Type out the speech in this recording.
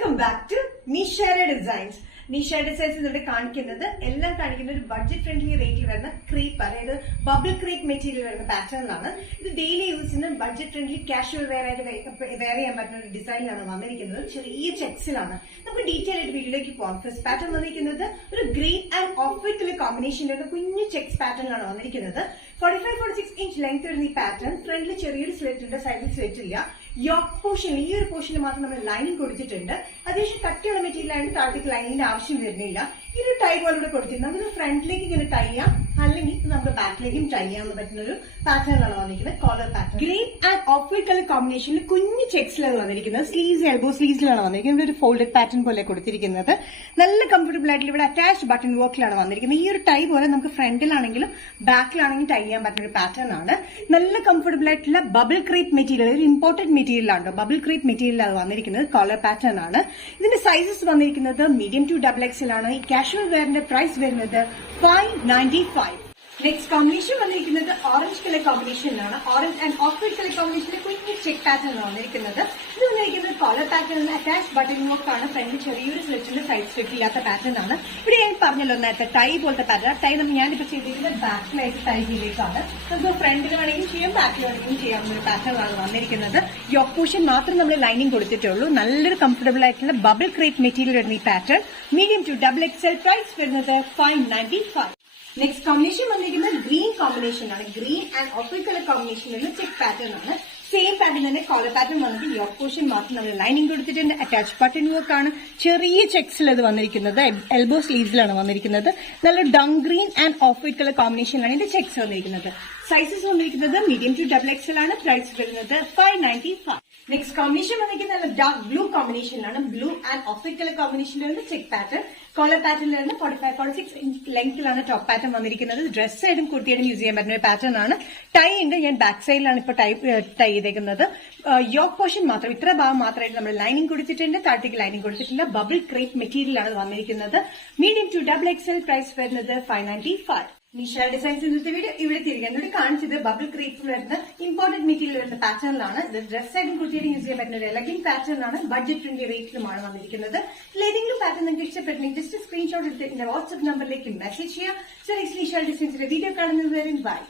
Welcome back to നിഷയുടെ designs. നിഷയുടെ designs ഇവിടെ കാണിക്കുന്നത് എല്ലാം കാണിക്കുന്ന ഒരു ബഡ്ജറ്റ് ഫ്രണ്ട്ലി റേറ്റിൽ വരുന്ന ക്രീപ്പ്, അതായത് ബബിൾ ക്രീപ്പ് മെറ്റീരിയൽ വരുന്ന പാറ്റേണിലാണ്. ഇത് ഡെയിലി യൂസിന് ബഡ്ജറ്റ് ഫ്രണ്ട്ലി കാഷ്വൽ വെയർ ആയിട്ട് വെയർ ചെയ്യാൻ പറ്റുന്ന ഒരു ഡിസൈനിലാണ് വന്നിരിക്കുന്നത്. ചെറിയ ചെക്സിലാണ്. നമുക്ക് ഡീറ്റെയിൽ ആയിട്ട് വീഡിയോയിലേക്ക് പോകാം. ഫസ്റ്റ് പാറ്റേൺ വന്നിരിക്കുന്നത് ഒരു green and off white colour കോമ്പിനേഷനിലുള്ള കുഞ്ഞു ചെക്സ് പാറ്റേണിലാണ് വന്നിരിക്കുന്നത്. 45-46 ഇഞ്ച് ലെങ്ത് വരുന്ന ഈ പാറ്റേൺ ഫ്രണ്ടിൽ ചെറിയൊരു സ്ലിറ്റ് ഉണ്ട്, സൈഡിൽ സ്ലിറ്റ് ഇല്ല. യോക്ക് പോർഷൻ, ഈ ഒരു പോർഷനിൽ മാത്രം നമ്മൾ ലൈനിങ് കൊടുത്തിട്ടുണ്ട്. അത്യാവശ്യം കട്ടിയുള്ള മെറ്റീരിയൽ ആയിട്ട് താഴത്തേക്ക് ലൈനിന്റെ ആവശ്യം വരുന്നില്ല. ഈ ഒരു ടൈ പോലെ ഇവിടെ കൊടുത്തിട്ടുണ്ട്. നമുക്ക് ഫ്രണ്ടിലേക്ക് ഇങ്ങനെ ടൈ ചെയ്യാം, അല്ലെങ്കിൽ നമുക്ക് ബാക്കിലേക്കും ടൈ ചെയ്യാൻ പറ്റുന്ന ഒരു പാറ്റേണിലാണ് വന്നിരിക്കുന്നത്. Collar pattern green and off white colour കോമ്പിനേഷനിൽ കുഞ്ഞു ചെക്സിലാണ് വന്നിരിക്കുന്നത്. സ്ലീവ്സ്, എൽബോ സ്ലീവ്സിലാണ് വന്നിരിക്കുന്നത്. ഒരു ഫോൾഡഡ് പാറ്റേൺ പോലെ കൊടുത്തിരിക്കുന്നത്. നല്ല കംഫർട്ടബിൾ ആയിട്ട് ഇവിടെ അറ്റാച്ച്ഡ് ബട്ടൺ വർക്കിലാണ് വന്നിരിക്കുന്നത്. ഈ ഒരു ടൈ പോലെ നമുക്ക് ഫ്രണ്ടിലാണെങ്കിലും ബാക്കിലാണെങ്കിലും ടൈ ചെയ്യാൻ പറ്റുന്ന ഒരു പാറ്റേൺ ആണ്. നല്ല കംഫർട്ടബിൾ ആയിട്ടുള്ള ബബിൾ ക്രീപ്പ് മെറ്റീരിയൽ, ഒരു ഇമ്പോർട്ടന്റ് മെറ്റീരിയൽ ആണ്. ബബിൾ ക്രീപ്പ് മെറ്റീരിയൽ ആണ് വന്നിരിക്കുന്നത്. കോളർ പാറ്റേൺ ആണ്. ഇതിന്റെ സൈസസ് വന്നിരിക്കുന്നത് മീഡിയം ടു ഡബിൾ എക്സൽ ആണ്. ഈ കാഷ്വൽ വെയറിന്റെ പ്രൈസ് വരുന്നത് 595. നെക്സ്റ്റ് കോമ്പിനേഷൻ വന്നിരിക്കുന്നത് ഓറഞ്ച് കളർ കോമ്പിനേഷനിലാണ്. Orange and off white colour കോമ്പിനേഷനിൽ കുഞ്ഞു ചെക്ക് പാറ്റേൺ ആണ് വന്നിരിക്കുന്നത്. ഇത് വന്നിരിക്കുന്നത് collar pattern attach button work ആണ്. ഫ്രണ്ടിൽ ചെറിയൊരു സ്ലിറ്റിന്റെ സൈഡ് സ്ലിറ്റ് ഇല്ലാത്ത പാറ്റേൺ ആണ്. ഇവിടെ ഞാൻ പറഞ്ഞല്ലോ നേരത്തെ ടൈ പോലത്തെ പാറ്റേൺ. ടൈ ഞാനിപ്പോ ചെയ്തിരിക്കുന്നത് ബാക്കിലായിട്ട് ടൈ ചെയ്തേക്കാണ്. നമുക്ക് ഫ്രണ്ടിൽ വേണമെങ്കിലും ചെയ്യാം, ബാക്കിൽ വേണമെങ്കിലും ചെയ്യാവുന്ന ഒരു പാറ്റേൺ ആണ് വന്നിരിക്കുന്നത്. യോക്ക് പോർഷൻ മാത്രം നമ്മൾ ലൈനിങ് കൊടുത്തിട്ടുള്ളൂ. നല്ലൊരു കംഫർട്ടബിൾ ആയിട്ടുള്ള ബബിൾ ക്രീപ്പ് മെറ്റീരിയൽ വരുന്ന ഈ pattern medium to double XL. Price വരുന്നത് 595. നെക്സ്റ്റ് കോമ്പിനേഷൻ വന്നിരിക്കുന്നത് ഗ്രീൻ കോമ്പിനേഷൻ ആണ്. Green and off white colour combination വരുന്ന ചെക്ക് പാറ്റേൺ ആണ്. സെയിം പാറ്റേൺ തന്നെ കോളർ പാറ്റേൺ വന്നിട്ട് യോക്ക് പോർഷൻ മാത്രം നമ്മൾ ലൈനിങ് കൊടുത്തിട്ടുണ്ട്. അറ്റാച്ച് ബട്ടൺ വർക്ക് ആണ്. ചെറിയ ചെക്സിൽ ഇത് വന്നിരിക്കുന്നത്. എൽബോ സ്ലീവ്സിലാണ് വന്നിരിക്കുന്നത്. നല്ല ഡങ് green and off white colour കോമ്പിനേഷനിലാണ് ഇതിന്റെ ചെക്സ് വന്നിരിക്കുന്നത്. സൈസസ് വന്നിരിക്കുന്നത് മീഡിയം ടു ഡബിൾ എക്സൽ ആണ്. പ്രൈസ് വരുന്നത് 595. നെക്സ്റ്റ് കോമ്പിനേഷൻ വന്നിരിക്കുന്നത് നല്ല ഡാർക്ക് ബ്ലൂ കോമ്പിനേഷനിലാണ്. Blue and off white colour കോമ്പിനേഷനിലാണ് ചെക്ക് പാറ്റേൺ. കോളർ പാറ്റേണിലാണ് 45-46 ഇഞ്ച് ലെങ്ത്തിലാണ് ടോപ്പ് പാറ്റേൺ വന്നിരിക്കുന്നത്. ഡ്രസ് സൈഡും കുർത്തിയായിട്ടും യൂസ് ചെയ്യാൻ പറ്റുന്ന ഒരു പാറ്റേൺ ആണ്. ടൈ ഉണ്ട്. ഞാൻ ബാക്ക് സൈഡിലാണ് ഇപ്പോൾ ടൈ ചെയ്തേക്കുന്നത്. യോക്ക് പോർഷൻ മാത്രം, ഇത്ര ഭാഗം മാത്രമായിട്ട് നമ്മൾ ലൈനിങ് കൊടുത്തിട്ടുണ്ട്. താഴത്തേക്ക് ലൈനിങ് കൊടുത്തിട്ടുണ്ട്. ബബിൾ ക്രീപ്പ് മെറ്റീരിയലാണ് വന്നിരിക്കുന്നത്. Medium to double XL. Price വരുന്നത് 595. നിഷ ഡിസൈൻസ് ഇന്നത്തെ വീഡിയോ ഇവിടെ തിരികെ കാണിച്ചത് ബബിൾ ക്രീപ്പിൽ വരുന്ന ഇമ്പോർട്ടന്റ് മെറ്റീരിയൽ വരുന്ന പാറ്റേണിലാണ്. ഇത് ഡ്രസ് ആയിട്ടും കുട്ടിയായിട്ടും യൂസ് ചെയ്യാൻ പറ്റുന്ന ഒരു എലഗന്റ് പാറ്റേണിലാണ്. ബഡ്ജറ്റ് ഫ്രണ്ട്ലി റേറ്റിലുമാണ് വന്നിരിക്കുന്നത്. ഏതെങ്കിലും പാറ്റേൺ നിങ്ങൾക്ക് ഇഷ്ടപ്പെട്ടെങ്കിൽ ജസ്റ്റ് സ്ക്രീൻഷോട്ട് എടുത്ത് എന്റെ വാട്സ്ആപ്പ് നമ്പറിലേക്ക് മെസ്സേജ് ചെയ്യാം. സോ നെക്സ്റ്റ് നിഷ ഡിസൈൻസിന്റെ വീഡിയോ കാണുന്നത് വരെ ബൈ.